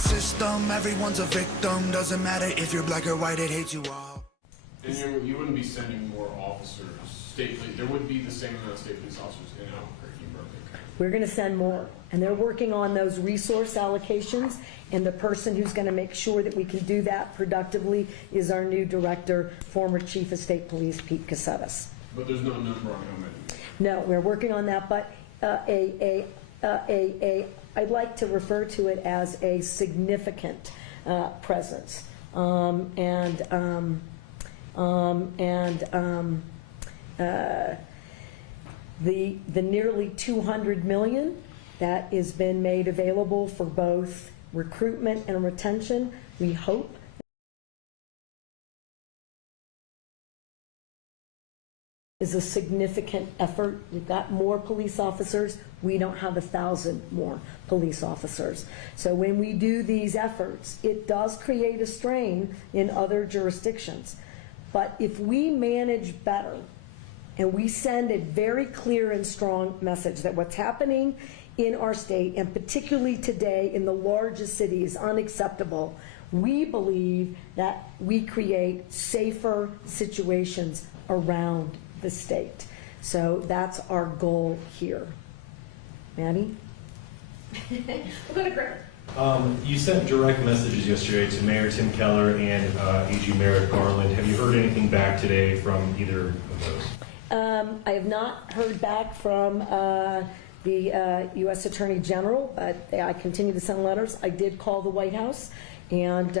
system, everyone's a victim. Doesn't matter if you're black or white, it hates you all. And you wouldn't be sending more officers, state police. There would be the same amount of state police officers in Albuquerque, Berkeley. We're going to send more, and they're working on those resource allocations, and the person who's going to make sure that we can do that productively is our new director, former Chief of State Police, Pete Casetas. But there's no number on how many? No, we're working on that, but I'd like to refer to it as a significant presence. The nearly $200 million that has been made available for both recruitment and retention, we hope is a significant effort. We've got more police officers. We don't have 1,000 more police officers. So when we do these efforts, it does create a strain in other jurisdictions. But if we manage better and we send a very clear and strong message that what's happening in our state, and particularly today in the largest city, is unacceptable, we believe that we create safer situations around the state. So that's our goal here. Maddie? We'll go to Griffin. You sent direct messages yesterday to Mayor Tim Keller and AG Merrick Garland. Have you heard anything back today from either of those? I have not heard back from the U.S. Attorney General, but I continue to send letters. I did call the White House and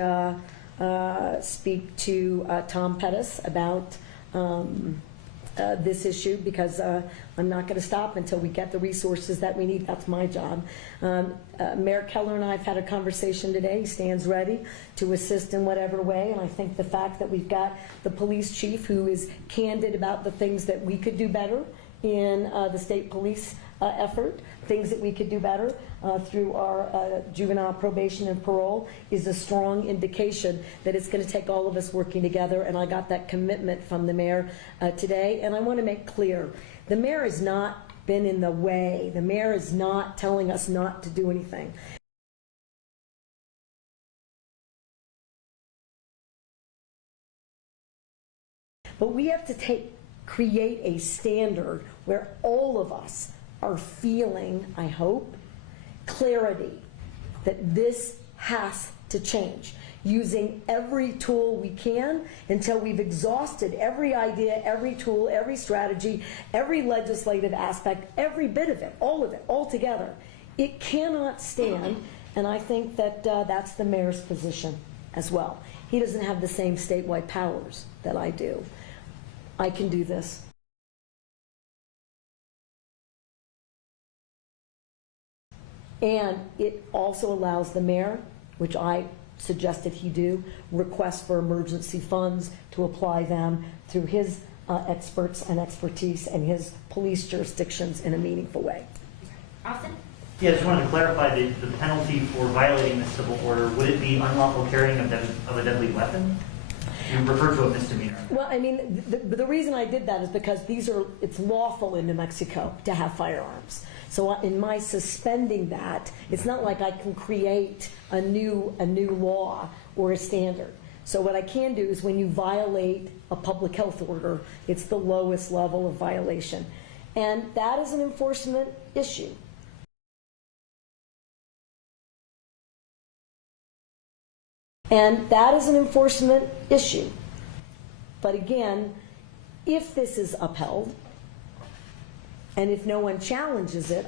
speak to Tom Pettis about this issue, because I'm not going to stop until we get the resources that we need. That's my job. Mayor Keller and I have had a conversation today. He stands ready to assist in whatever way, and I think the fact that we've got the police chief who is candid about the things that we could do better in the state police effort, things that we could do better through our juvenile probation and parole, is a strong indication that it's going to take all of us working together, and I got that commitment from the mayor today. And I want to make clear, the mayor has not been in the way. The mayor is not telling us not to do anything. But we have to create a standard where all of us are feeling, I hope, clarity that this has to change, using every tool we can until we've exhausted every idea, every tool, every strategy, every legislative aspect, every bit of it, all together. It cannot stand, and I think that that's the mayor's position as well. He doesn't have the same statewide powers that I do. I can do this. And it also allows the mayor, which I suggested he do, request for emergency funds to apply them through his experts and expertise and his police jurisdictions in a meaningful way. Austin? Yeah, I just wanted to clarify the penalty for violating the civil order. Would it be unlawful carrying of a deadly weapon? You refer to a misdemeanor. Well, I mean, the reason I did that is because it's lawful in New Mexico to have firearms. So in my suspending that, it's not like I can create a new law or a standard. So what I can do is when you violate a public health order, it's the lowest level of violation. And that is an enforcement issue. And that is an enforcement issue. But again, if this is upheld, and if no one challenges it,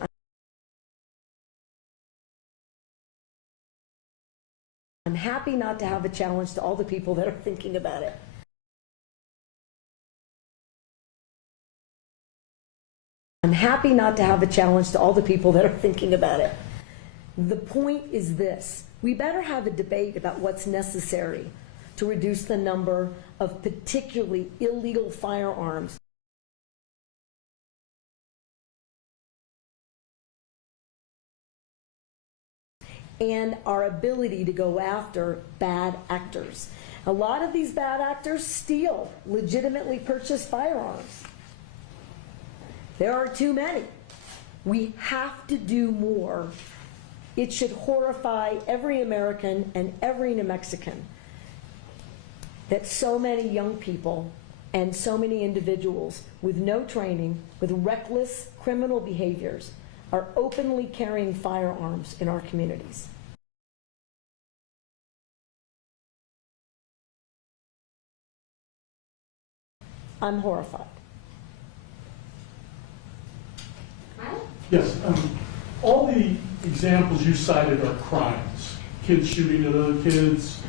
I'm happy not to have a challenge to all the people that are thinking about it. I'm happy not to have a challenge to all the people that are thinking about it. The point is this: we better have a debate about what's necessary to reduce the number of particularly illegal firearms and our ability to go after bad actors. A lot of these bad actors steal legitimately purchased firearms. There are too many. We have to do more It should horrify every American and every New Mexican that so many young people and so many individuals with no training, with reckless criminal behaviors, are openly carrying firearms in our communities. I'm horrified. Milo? Yes, all the examples you cited are crimes. Kids shooting at other kids,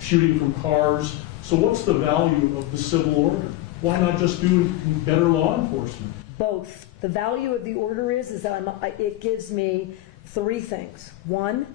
shooting from cars. So what's the value of the civil order? Why not just do better law enforcement? Both. The value of the order is that it gives me three things. One,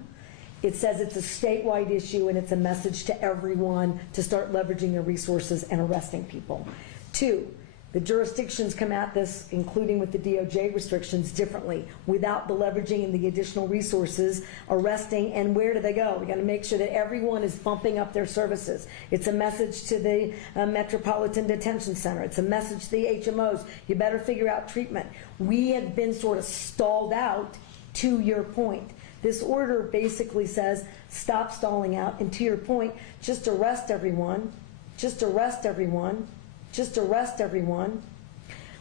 it says it's a statewide issue and it's a message to everyone to start leveraging their resources and arresting people. Two, the jurisdictions come at this, including with the DOJ restrictions, differently, without the leveraging and the additional resources, arresting, and where do they go? We got to make sure that everyone is bumping up their services. It's a message to the Metropolitan Detention Center. It's a message to the HMOs. You better figure out treatment. We have been sort of stalled out, to your point. This order basically says, stop stalling out, and to your point, just arrest everyone, just arrest everyone, just arrest everyone.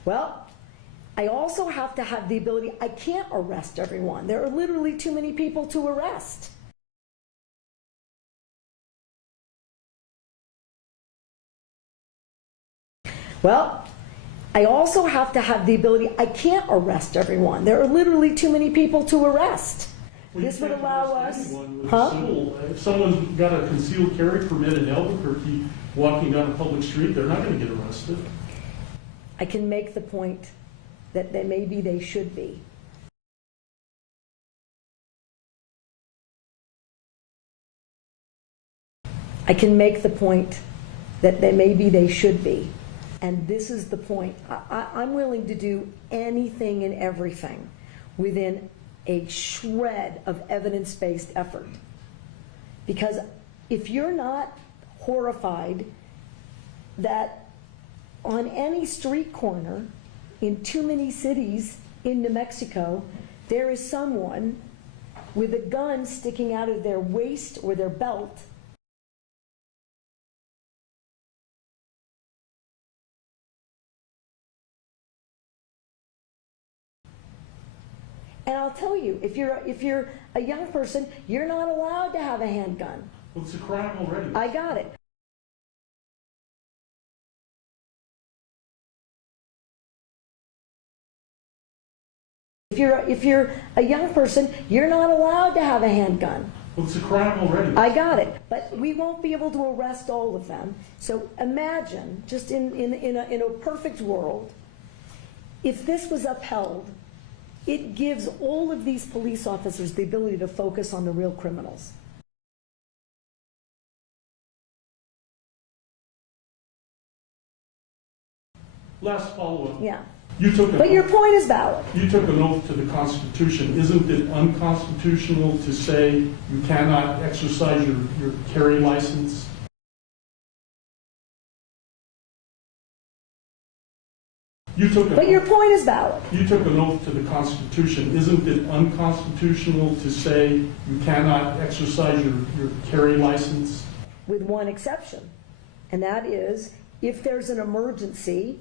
Well, I also have to have the ability, I can't arrest everyone. There are literally too many people to arrest. Well, I also have to have the ability, I can't arrest everyone. There are literally too many people to arrest. Well, This would allow us, If someone's got a concealed carry permit in Albuquerque walking down a public street, they're not going to get arrested. I can make the point that maybe they should be. I can make the point that maybe they should be. And this is the point. I'm willing to do anything and everything within a shred of evidence-based effort. Because if you're not horrified that on any street corner in too many cities in New Mexico, there is someone with a gun sticking out of their waist or their belt, and I'll tell you, if you're a young person, you're not allowed to have a handgun. Well, it's a crime already. I got it. If you're a young person, you're not allowed to have a handgun. Well, it's a crime already. I got it. But we won't be able to arrest all of them. So imagine, just in a perfect world, if this was upheld, it gives all of these police officers the ability to focus on the real criminals. Last follow-up. Yeah. But your point is valid. You took an oath to the Constitution. Isn't it unconstitutional to say you cannot exercise your carry license? But your point is valid. You took an oath to the Constitution. Isn't it unconstitutional to say you cannot exercise your carry license? With one exception, and that is if there's an emergency.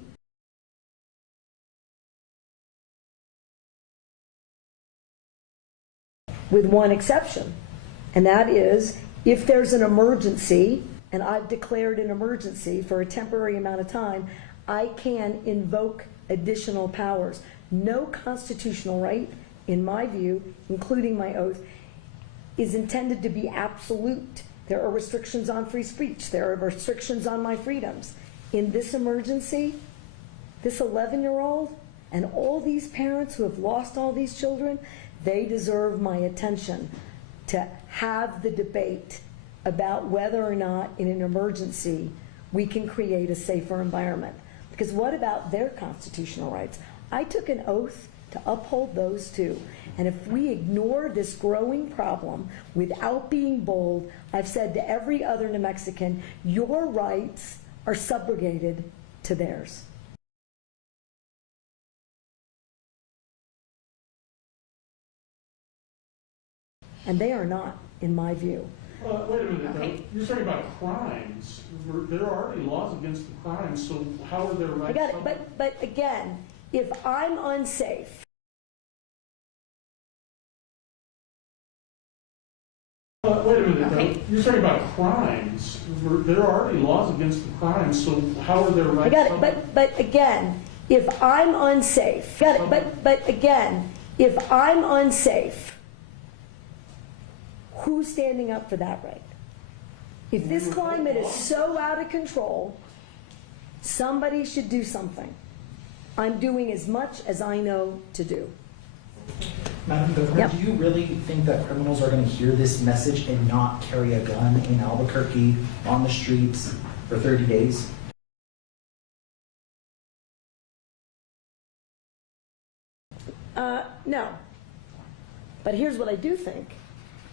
With one exception, and that is if there's an emergency, and I've declared an emergency for a temporary amount of time, I can invoke additional powers. No constitutional right, in my view, including my oath, is intended to be absolute. There are restrictions on free speech. There are restrictions on my freedoms. In this emergency, this 11-year-old and all these parents who have lost all these children, they deserve my attention to have the debate about whether or not in an emergency we can create a safer environment. Because what about their constitutional rights? I took an oath to uphold those too. And if we ignore this growing problem without being bold, I've said to every other New Mexican, your rights are subrogated to theirs. and they are not, in my view. Wait a minute, Okay. though. You're talking about crimes. There are already laws against the crimes, so how are their I rights? got it, but again, if I'm unsafe, Wait a minute, Okay. though. You're talking about crimes. There are already laws against the crimes, so how are their rights? I got it, but again, if I'm unsafe, got it, but again, if I'm unsafe, who's standing up for that right? If this climate is so out of control, somebody should do something. I'm doing as much as I know to do. Madam Governor, Yep. do you really think that criminals are going to hear this message and not carry a gun in Albuquerque on the streets for 30 days? No. But here's what I do think.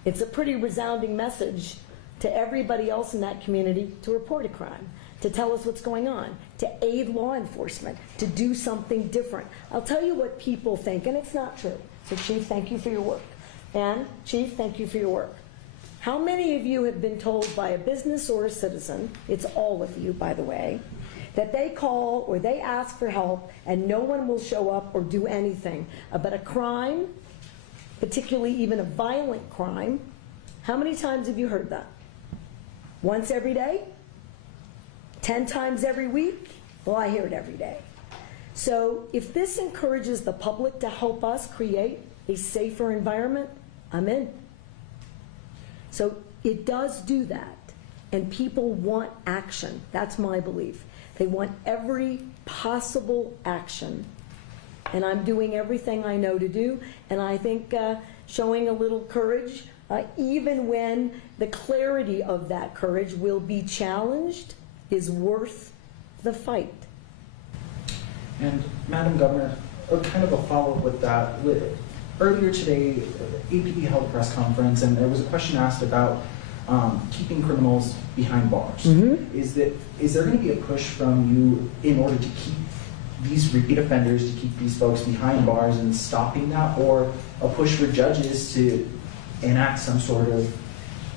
It's a pretty resounding message to everybody else in that community to report a crime, to tell us what's going on, to aid law enforcement, to do something different. I'll tell you what people think, and it's not true. So Chief, thank you for your work. And Chief, thank you for your work. How many of you have been told by a business or a citizen, it's all of you, by the way, that they call or they ask for help and no one will show up or do anything about a crime, particularly even a violent crime? How many times have you heard that? Once every day? 10 times every week? Well, I hear it every day. So if this encourages the public to help us create a safer environment, I'm in. So it does do that, and people want action. That's my belief. They want every possible action, and I'm doing everything I know to do, and I think showing a little courage, even when the clarity of that courage will be challenged, is worth the fight. And Madam Governor, kind of a follow-up with that. Earlier today, APD held a press conference, and there was a question asked about keeping criminals behind bars. Mm-hmm. Is there going to be a push from you in order to keep these repeat offenders, to keep these folks behind bars and stopping that, or a push for judges to enact some sort of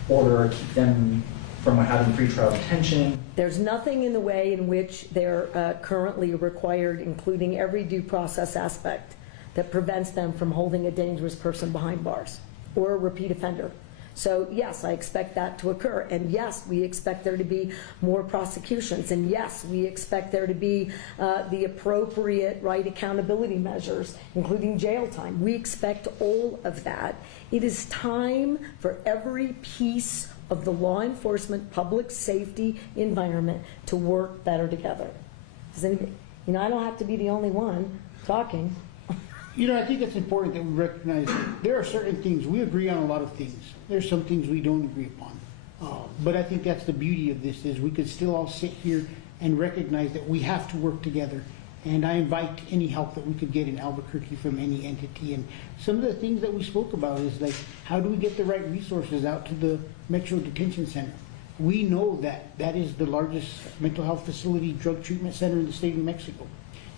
order or keep them from having pretrial detention? There's nothing in the way in which they're currently required, including every due process aspect, that prevents them from holding a dangerous person behind bars or a repeat offender. So yes, I expect that to occur, and yes, we expect there to be more prosecutions, and yes, we expect there to be the appropriate accountability measures, including jail time. We expect all of that. It is time for every piece of the law enforcement, public safety environment to work better together. Does anybody, I don't have to be the only one talking. I think it's important that we recognize that there are certain things, we agree on a lot of things. There's some things we don't agree upon. But I think that's the beauty of this, is we could still all sit here and recognize that we have to work together. And I invite any help that we could get in Albuquerque from any entity. And some of the things that we spoke about is like, how do we get the right resources out to the Metro Detention Center? We know that that is the largest mental health facility drug treatment center in the state of New Mexico.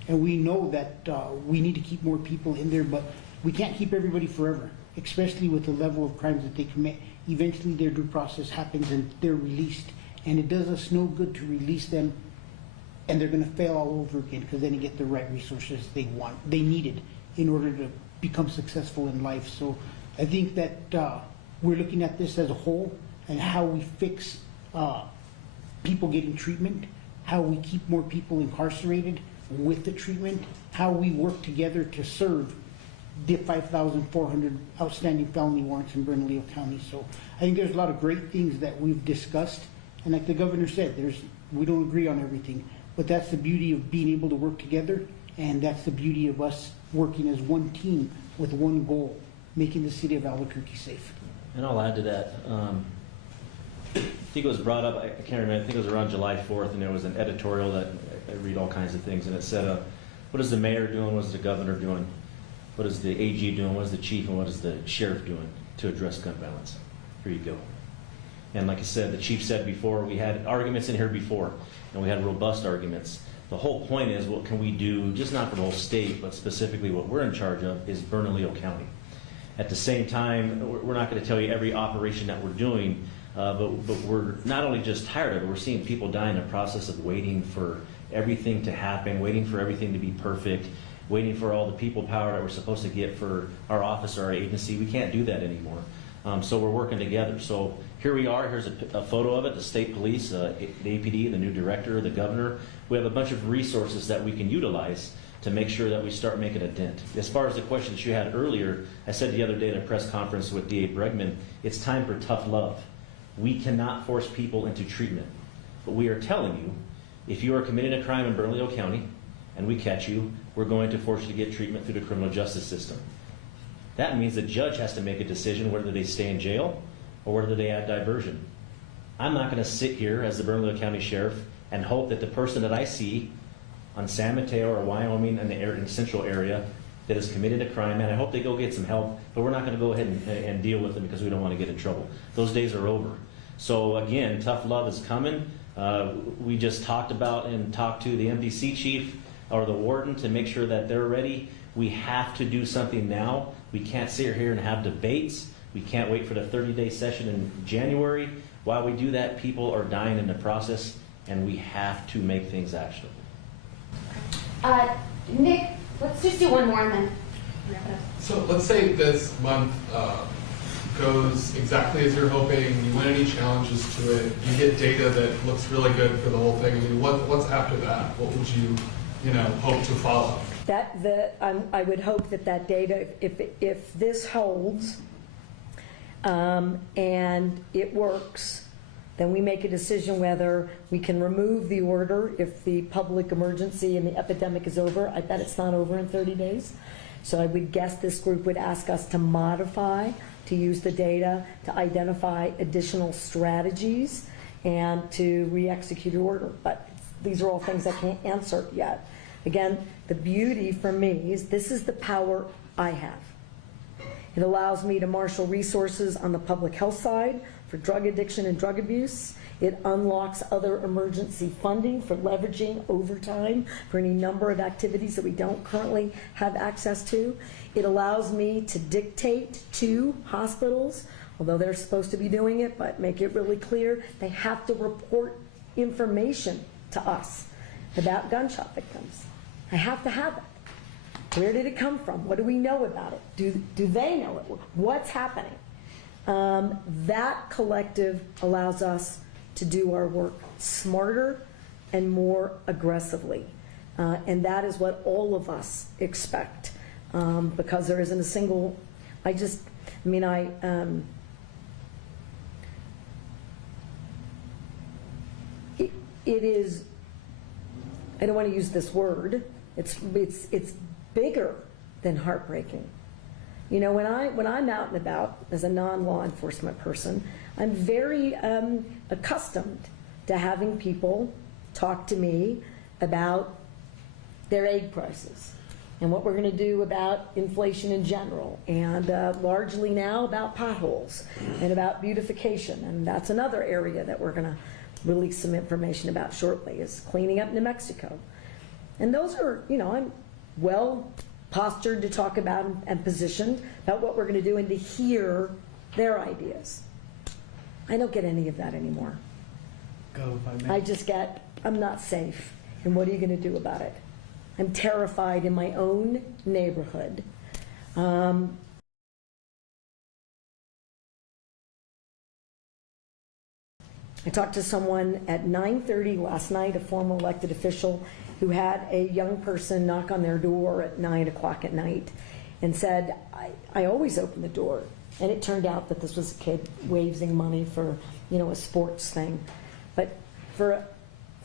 And we know that we need to keep more people in there, but we can't keep everybody forever, especially with the level of crimes that they commit. Eventually their due process happens and they're released. And it does us no good to release them and they're going to fail all over again, because they didn't get the right resources they needed in order to become successful in life. So I think that we're looking at this as a whole, and how we fix people getting treatment, how we keep more people incarcerated with the treatment, how we work together to serve the 5,400 outstanding felony warrants in Bernalillo County. So I think there's a lot of great things that we've discussed, and like the governor said, we don't agree on everything, but that's the beauty of being able to work together, and that's the beauty of us working as one team with one goal, making the city of Albuquerque safe. And I'll add to that. I think it was brought up, I can't remember, I think it was around July 4th, and there was an editorial that I read all kinds of things, and it said, what is the mayor doing, what is the governor doing, what is the AG doing, what is the chief, and what is the sheriff doing to address gun violence? Here you go. And like I said, the chief said before, we had arguments in here before, and we had robust arguments. The whole point is, what can we do, just not for the whole state, but specifically what we're in charge of, is Bernalillo County. At the same time, we're not going to tell you every operation that we're doing, but we're not only just tired of it, we're seeing people die in the process of waiting for everything to happen, waiting for everything to be perfect, waiting for all the people power that we're supposed to get for our office or our agency. We can't do that anymore. So we're working together. So here we are. Here's a photo of it, the state police, the APD, the new director, the governor. We have a bunch of resources that we can utilize to make sure that we start making a dent. As far as the question that you had earlier, I said the other day at a press conference with DA Bregman, it's time for tough love. We cannot force people into treatment. But we are telling you, if you are committing a crime in Bernalillo County and we catch you, we're going to force you to get treatment through the criminal justice system. That means the judge has to make a decision whether they stay in jail or whether they add diversion. I'm not going to sit here as the Bernalillo County Sheriff and hope that the person that I see on San Mateo or Wyoming in the central area that has committed a crime, and I hope they go get some help, but we're not going to go ahead and deal with them because we don't want to get in trouble. Those days are over. So again, tough love is coming. We just talked to the MDC chief or the warden to make sure that they're ready. We have to do something now. We can't sit here and have debates. We can't wait for the 30-day session in January. While we do that, people are dying in the process, and we have to make things actionable. Nick, let's just do one more and then wrap it up. So let's say this month goes exactly as you're hoping, you win any challenges to it, you get data that looks really good for the whole thing. I mean, what's after that? What would you hope to follow? I would hope that data, if this holds and it works, then we make a decision whether we can remove the order if the public emergency and the epidemic is over. I bet it's not over in 30 days. So I would guess this group would ask us to modify, to use the data, to identify additional strategies, and to re-execute an order. But these are all things I can't answer yet. Again, the beauty for me is this is the power I have. It allows me to marshal resources on the public health side for drug addiction and drug abuse. It unlocks other emergency funding for leveraging overtime for any number of activities that we don't currently have access to. It allows me to dictate to hospitals, although they're supposed to be doing it, but make it really clear they have to report information to us about gunshot victims. I have to have it. Where did it come from? What do we know about it? Do they know it? What's happening? That collective allows us to do our work smarter and more aggressively. And that is what all of us expect, because there isn't a single, it is, I don't want to use this word, it's bigger than heartbreaking. You know, when I'm out and about as a non-law enforcement person, I'm very accustomed to having people talk to me about their egg prices and what we're going to do about inflation in general, and largely now about potholes and about beautification. And that's another area that we're going to release some information about shortly, is cleaning up New Mexico. And those are, I'm well postured to talk about and positioned about what we're going to do and to hear their ideas. I don't get any of that anymore. Go, if I may. I just get, I'm not safe, and what are you going to do about it? I'm terrified in my own neighborhood. I talked to someone at 9:30 last night, a former elected official, who had a young person knock on their door at 9 o'clock at night and said, I always open the door. And it turned out that this was a kid waiving money for, a sports thing. But for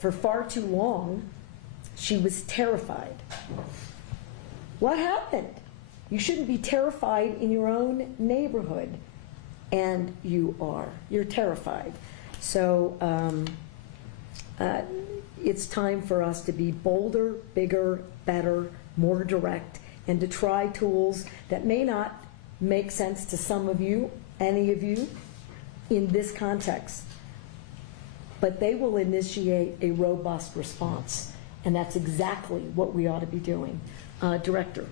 far too long, she was terrified. What happened? You shouldn't be terrified in your own neighborhood. And you are. You're terrified. So it's time for us to be bolder, bigger, better, more direct, and to try tools that may not make sense to some of you, any of you, in this context. But they will initiate a robust response, and that's exactly what we ought to be doing. Director.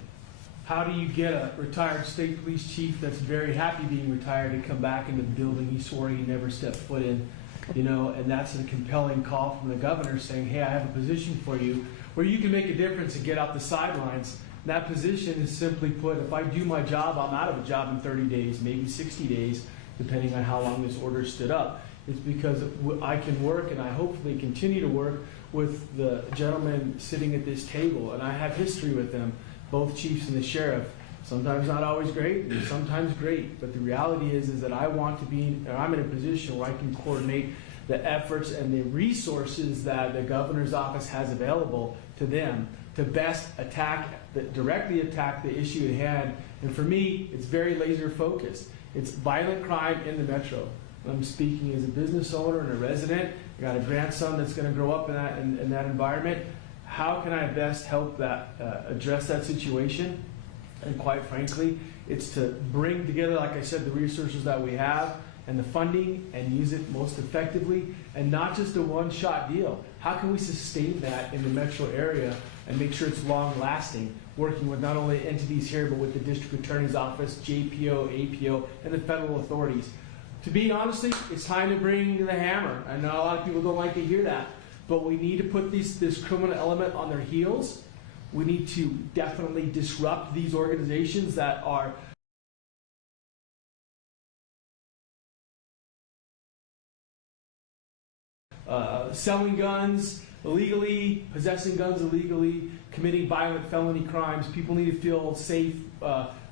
How do you get a retired state police chief that's very happy being retired to come back into the building he swore he never stepped foot in? And that's a compelling call from the governor saying, hey, I have a position for you where you can make a difference and get out the sidelines. That position is simply put, if I do my job, I'm out of a job in 30 days, maybe 60 days, depending on how long this order stood up. It's because I can work, and I hopefully continue to work with the gentleman sitting at this table, and I have history with them, both chiefs and the sheriff. Sometimes not always great, and sometimes great, but the reality is that I want to be, I'm in a position where I can coordinate the efforts and the resources that the governor's office has available to them to best directly attack the issue at hand. And for me, it's very laser focused. It's violent crime in the metro. I'm speaking as a business owner and a resident. I got a grandson that's going to grow up in that environment. How can I best help address that situation? And quite frankly, it's to bring together, like I said, the resources that we have and the funding and use it most effectively, and not just a one-shot deal. How can we sustain that in the metro area and make sure it's long-lasting, working with not only entities here, but with the district attorney's office, JPO, APO, and the federal authorities. To be honestly, it's time to bring the hammer. I know a lot of people don't like to hear that, but we need to put this criminal element on their heels. We need to definitely disrupt these organizations that are selling guns illegally, possessing guns illegally, committing violent felony crimes. People need to feel safe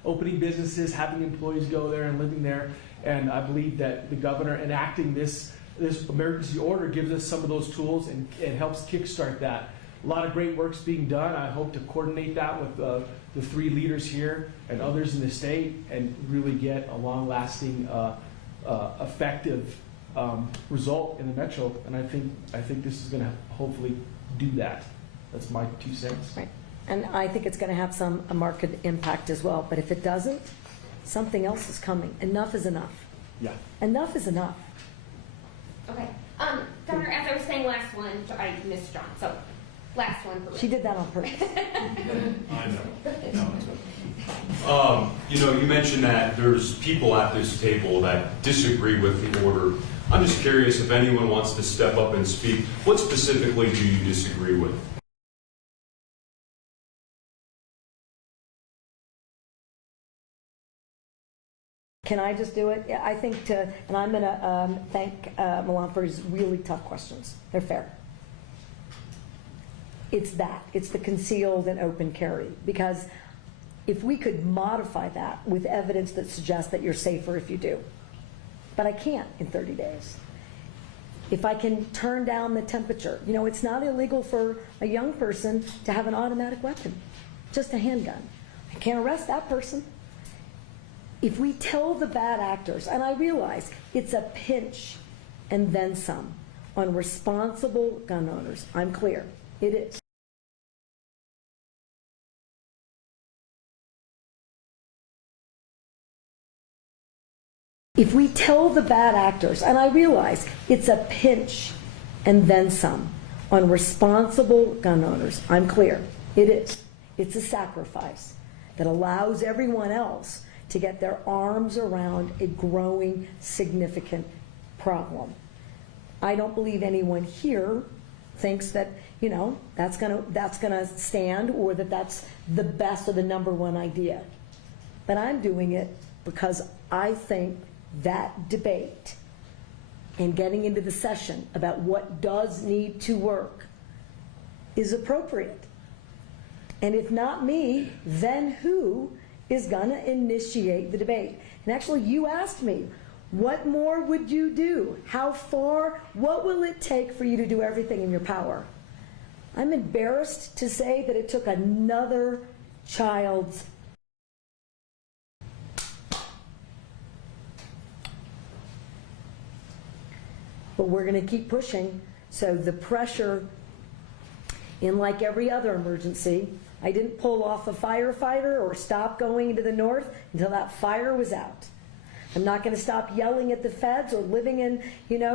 opening businesses, having employees go there and living there. And I believe that the governor enacting this emergency order gives us some of those tools and helps kickstart that. A lot of great work's being done. I hope to coordinate that with the three leaders here and others in the state and really get a long-lasting, effective result in the metro. And I think this is going to hopefully do that. That's my 2 cents. Right. And I think it's going to have a market impact as well. But if it doesn't, something else is coming. Enough is enough. Yeah. Enough is enough. Okay. Governor, as I was saying last one, I missed John, so last one for me. She did that on purpose. I know. You mentioned that there's people at this table that disagree with the order. I'm just curious if anyone wants to step up and speak. What specifically do you disagree with? Can I just do it? Yeah, I think and I'm going to thank Milan for his really tough questions. They're fair. It's the concealed and open carry. Because if we could modify that with evidence that suggests that you're safer if you do. But I can't in 30 days. If I can turn down the temperature. It's not illegal for a young person to have an automatic weapon, just a handgun. I can't arrest that person. If we tell the bad actors, and I realize it's a pinch and then some on responsible gun owners, I'm clear, it is. If we tell the bad actors, and I realize it's a pinch and then some on responsible gun owners, I'm clear, it is. It's a sacrifice that allows everyone else to get their arms around a growing, significant problem. I don't believe anyone here thinks that, that's gonna stand, or that that's the best or the #1 idea. But I'm doing it because I think that debate and getting into the session about what does need to work is appropriate. And if not me, then who is gonna initiate the debate? And actually, you asked me, what more would you do? How far? What will it take for you to do everything in your power? I'm embarrassed to say that it took another child's but we're going to keep pushing. So the pressure, in like every other emergency, I didn't pull off a firefighter or stop going into the north until that fire was out. I'm not going to stop yelling at the feds or living in,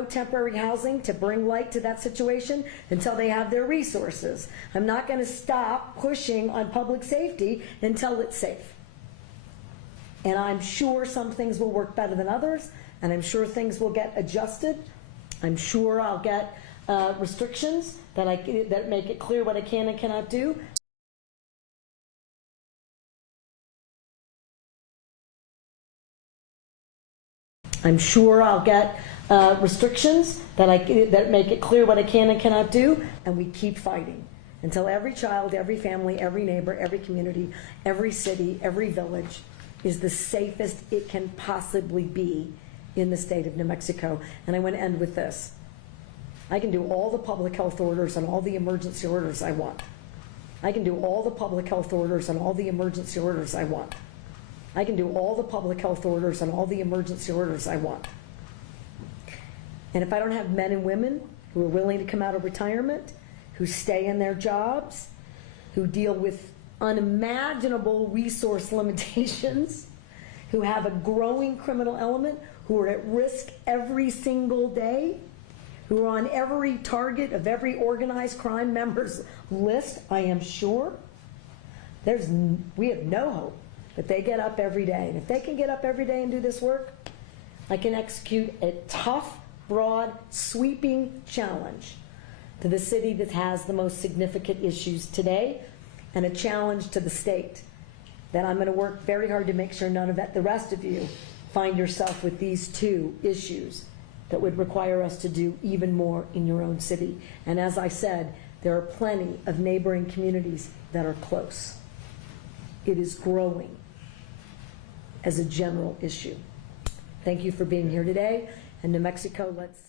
temporary housing to bring light to that situation until they have their resources. I'm not going to stop pushing on public safety until it's safe. And I'm sure some things will work better than others, and I'm sure things will get adjusted. I'm sure I'll get restrictions that make it clear what I can and cannot do. I'm sure I'll get restrictions that make it clear what I can and cannot do, and we keep fighting until every child, every family, every neighbor, every community, every city, every village is the safest it can possibly be in the state of New Mexico. And I want to end with this. I can do all the public health orders and all the emergency orders I want. I can do all the public health orders and all the emergency orders I want. I can do all the public health orders and all the emergency orders I want. And if I don't have men and women who are willing to come out of retirement, who stay in their jobs, who deal with unimaginable resource limitations, who have a growing criminal element, who are at risk every single day, who are on every target of every organized crime member's list, I am sure, we have no hope. But they get up every day. And if they can get up every day and do this work, I can execute a tough, broad, sweeping challenge to the city that has the most significant issues today, and a challenge to the state that I'm going to work very hard to make sure none of that, the rest of you, find yourself with these two issues that would require us to do even more in your own city. And as I said, there are plenty of neighboring communities that are close. It is growing as a general issue. Thank you for being here today. And New Mexico, let's